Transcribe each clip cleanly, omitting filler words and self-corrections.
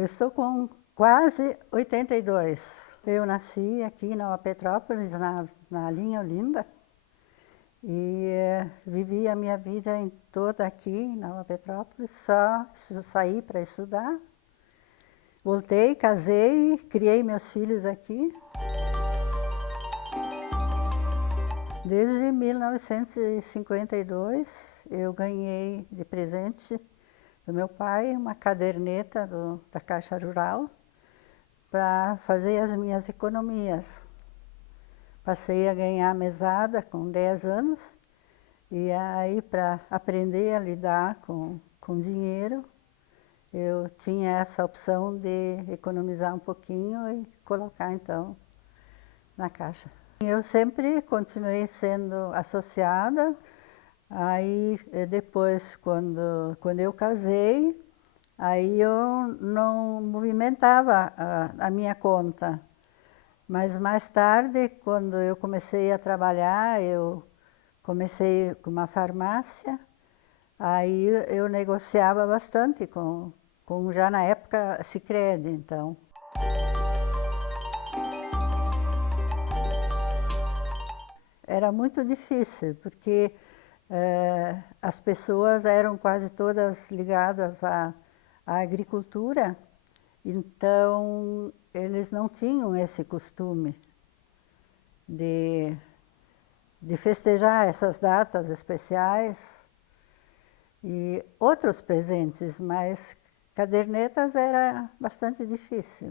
Eu estou com quase 82. Eu nasci aqui em Nova Petrópolis, na linha Olinda, e vivi a minha vida toda aqui em Nova Petrópolis, só saí para estudar. Voltei, casei, criei meus filhos aqui. Desde 1952, eu ganhei de presente do meu pai uma caderneta da Caixa Rural para fazer as minhas economias. Passei a ganhar mesada com 10 anos e aí para aprender a lidar com dinheiro, eu tinha essa opção de economizar um pouquinho e colocar então na Caixa. Eu sempre continuei sendo associada, aí depois quando eu casei, aí eu não movimentava a minha conta. Mas mais tarde, quando eu comecei a trabalhar, eu comecei com uma farmácia, aí eu negociava bastante com já na época Sicredi, então. Era muito difícil, porque as pessoas eram quase todas ligadas à agricultura, então eles não tinham esse costume de festejar essas datas especiais e outros presentes, mas cadernetas era bastante difícil.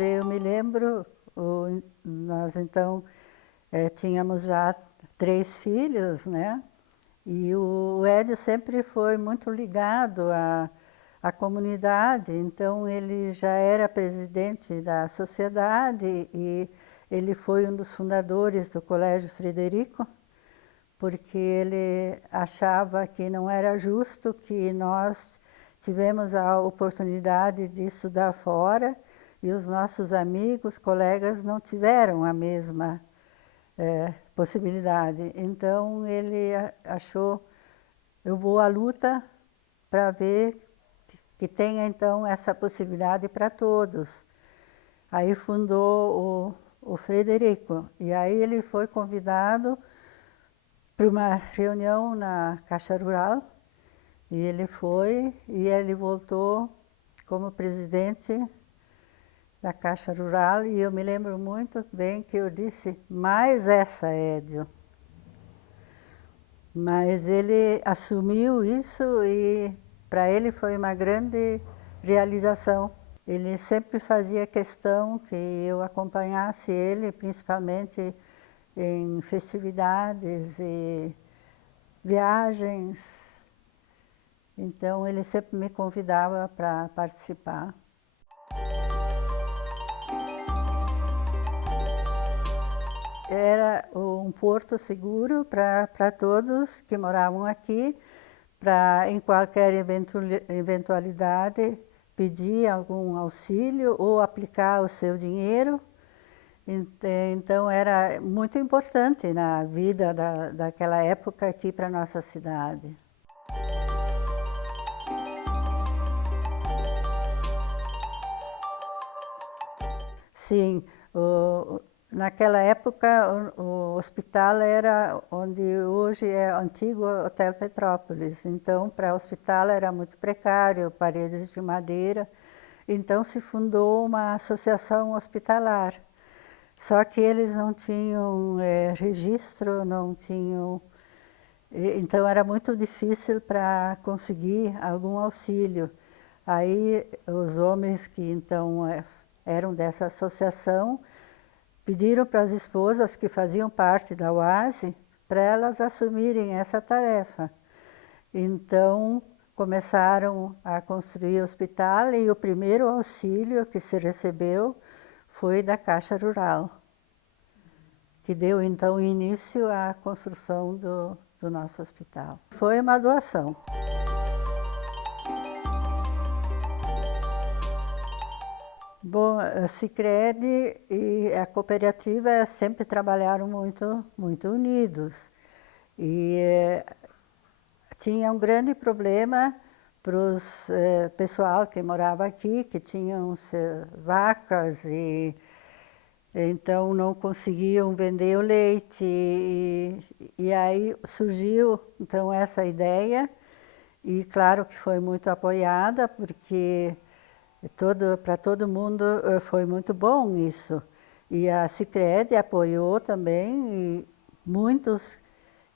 Eu me lembro, nós então tínhamos já 3 filhos, né? E o Hélio sempre foi muito ligado à comunidade, então ele já era presidente da sociedade e ele foi um dos fundadores do Colégio Frederico, porque ele achava que não era justo que nós tivemos a oportunidade de estudar fora e os nossos amigos, colegas não tiveram a mesma possibilidade. Então ele achou, eu vou à luta para ver que tenha então essa possibilidade para todos. Aí fundou o Frederico, e aí ele foi convidado para uma reunião na Caixa Rural, e ele foi, e ele voltou como presidente da Caixa Rural, e eu me lembro muito bem que eu disse, mais essa, Hédio. Mas ele assumiu isso e para ele foi uma grande realização. Ele sempre fazia questão que eu acompanhasse ele, principalmente em festividades e viagens. Então ele sempre me convidava para participar. Era um porto seguro para todos que moravam aqui, para em qualquer eventualidade pedir algum auxílio ou aplicar o seu dinheiro. Então era muito importante na vida daquela época aqui para a nossa cidade. Sim, naquela época o hospital era onde hoje é o antigo Hotel Petrópolis, então para o hospital era muito precário, paredes de madeira, então se fundou uma associação hospitalar. Só que eles não tinham registro, não tinham, então era muito difícil para conseguir algum auxílio. Aí os homens que então eram dessa associação pediram para as esposas que faziam parte da UASE para elas assumirem essa tarefa. Então começaram a construir o hospital e o primeiro auxílio que se recebeu foi da Caixa Rural, que deu então início à construção do nosso hospital. Foi uma doação. Bom, a Sicredi e a cooperativa sempre trabalharam muito unidos. E tinha um grande problema para os pessoal que morava aqui, que tinham vacas e então não conseguiam vender o leite. E aí surgiu então essa ideia, e claro que foi muito apoiada, porque para todo mundo foi muito bom isso. E a Sicredi apoiou também, e muitos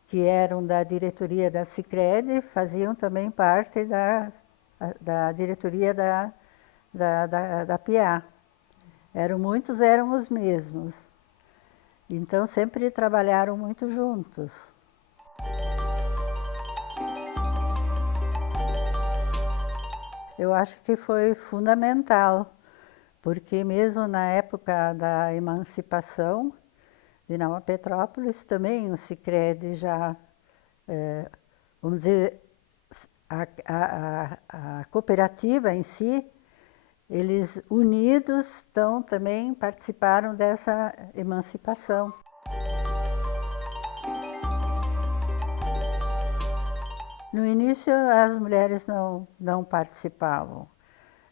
que eram da diretoria da Sicredi faziam também parte da diretoria da PIA. Muitos eram os mesmos. Então sempre trabalharam muito juntos. Eu acho que foi fundamental, porque mesmo na época da emancipação de Nova Petrópolis, também o Sicredi já, vamos dizer, a cooperativa em si, eles unidos também participaram dessa emancipação. No início as mulheres não participavam,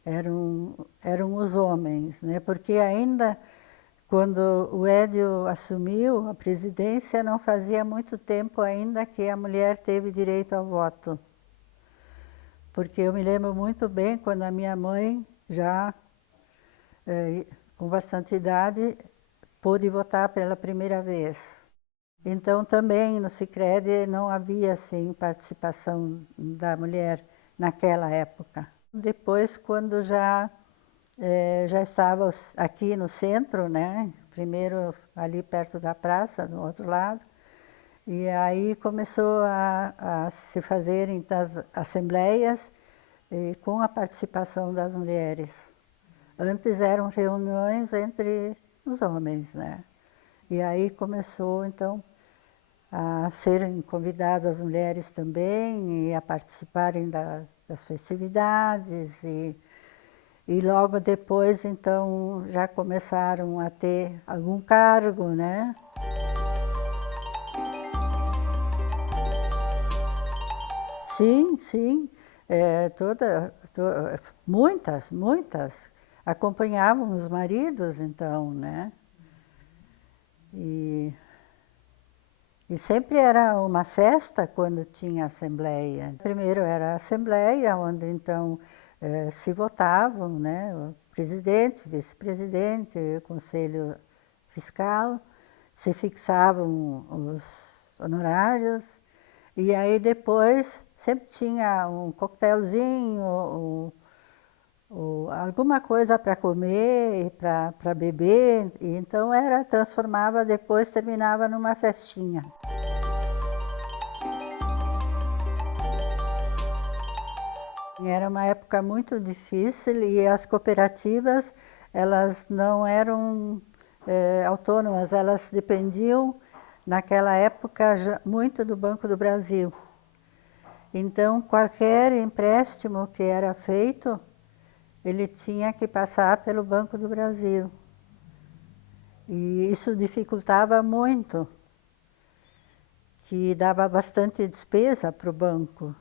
eram os homens, né? Porque ainda quando o Edio assumiu a presidência, não fazia muito tempo ainda que a mulher teve direito ao voto. Porque eu me lembro muito bem quando a minha mãe, já com bastante idade, pôde votar pela primeira vez. Então também no Sicredi não havia assim participação da mulher naquela época. Depois, quando já estava aqui no centro, né? Primeiro ali perto da praça, do outro lado, e aí começou a se fazerem as assembleias com a participação das mulheres. Antes eram reuniões entre os homens, né? E aí começou então a serem convidadas as mulheres também e a participarem das festividades, e logo depois então já começaram a ter algum cargo, né? Sim, sim, muitas acompanhavam os maridos então, né? E sempre era uma festa quando tinha assembleia. Primeiro era a assembleia, onde então se votavam, né? O presidente, vice-presidente, o conselho fiscal, se fixavam os honorários, e aí depois sempre tinha um coquetelzinho, ou alguma coisa para comer e para beber, e então transformava, depois terminava numa festinha. Era uma época muito difícil e as cooperativas, elas não eram autônomas, elas dependiam naquela época muito do Banco do Brasil. Então qualquer empréstimo que era feito, ele tinha que passar pelo Banco do Brasil. E isso dificultava muito, que dava bastante despesa para o banco.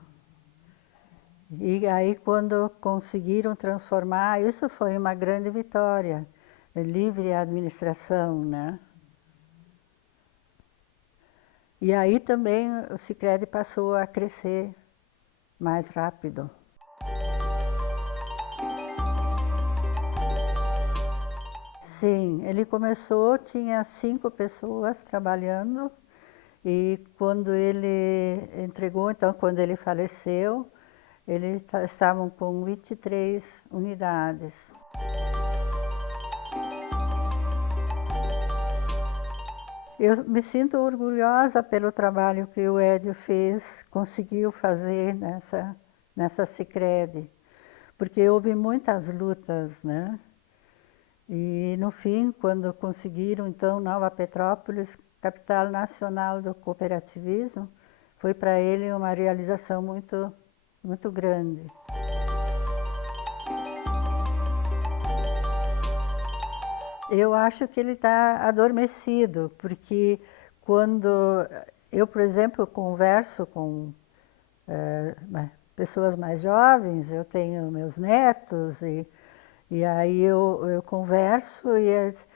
E aí quando conseguiram transformar, isso foi uma grande vitória, livre administração, né? E aí também o Sicredi passou a crescer mais rápido. Sim, ele começou, tinha 5 pessoas trabalhando, e quando ele entregou, então quando ele faleceu, eles estavam com 23 unidades. Eu me sinto orgulhosa pelo trabalho que o Edio conseguiu fazer nessa Sicredi, porque houve muitas lutas, né? E no fim, quando conseguiram então Nova Petrópolis, capital nacional do cooperativismo, foi para ele uma realização muito grande. Eu acho que ele está adormecido, porque quando eu, por exemplo, converso com pessoas mais jovens, eu tenho meus netos, e aí eu converso e eles,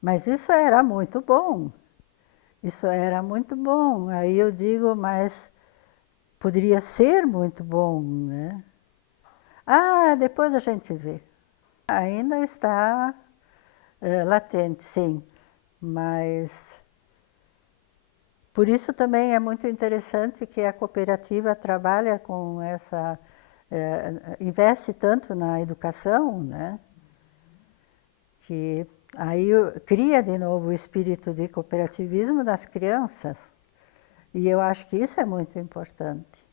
mas isso era muito bom, isso era muito bom. Aí eu digo, mas poderia ser muito bom, né? Depois a gente vê. Ainda está latente, sim, mas por isso também é muito interessante que a cooperativa trabalha com essa, investe tanto na educação, né? Que aí cria de novo o espírito de cooperativismo nas crianças. E eu acho que isso é muito importante.